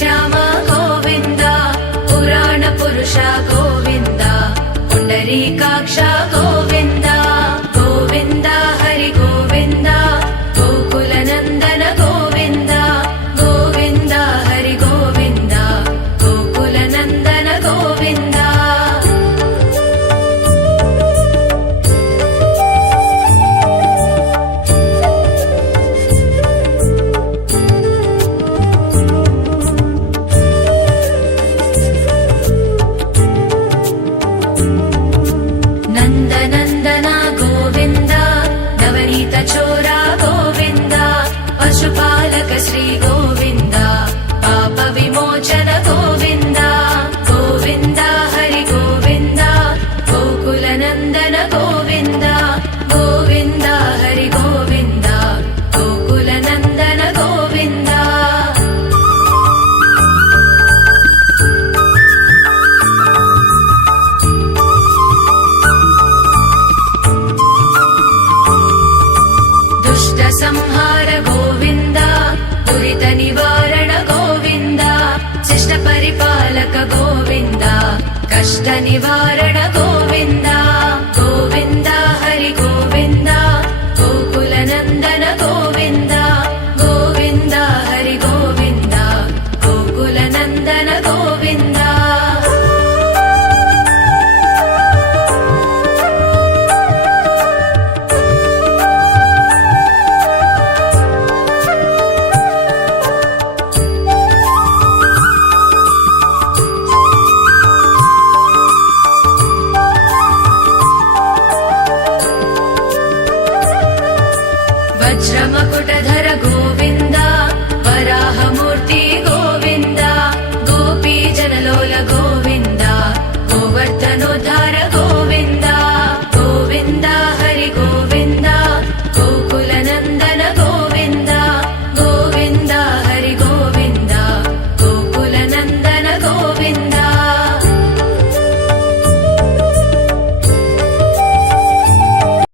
श्याम गोविन्द पुराण पुरुष गोविन्द पुण्डरीकाक्ष गोविन्द गोविन्द हरि गोविन्द गोकुलनन्दन गोविन्द गोविन्द हरि गोविन्द गोकुलनन्दन गोविन्द नन्दनन्दन गोविन्द नवनीत चोरा गोविन्द पशुपालक श्री गोविन्द पाप विमोचन गोविन्द गोविन्द हरि गोविन्द गोकुलनन्दन गोविन्द गोविन्द हरि गोविन्द गोकुलनन्दन गोविन्द संहार गोविन्द दुरित निवारण गोविन्द शिष्ट परिपालक गोविन्द कष्ट निवारण गोविन्द गोविन्द हरि गोविन्द गोकुलनन्दन गोविन्द गोविन्द हरि गोविन्द गोकुलनन्दन गोविन्द वज्रमकुटधर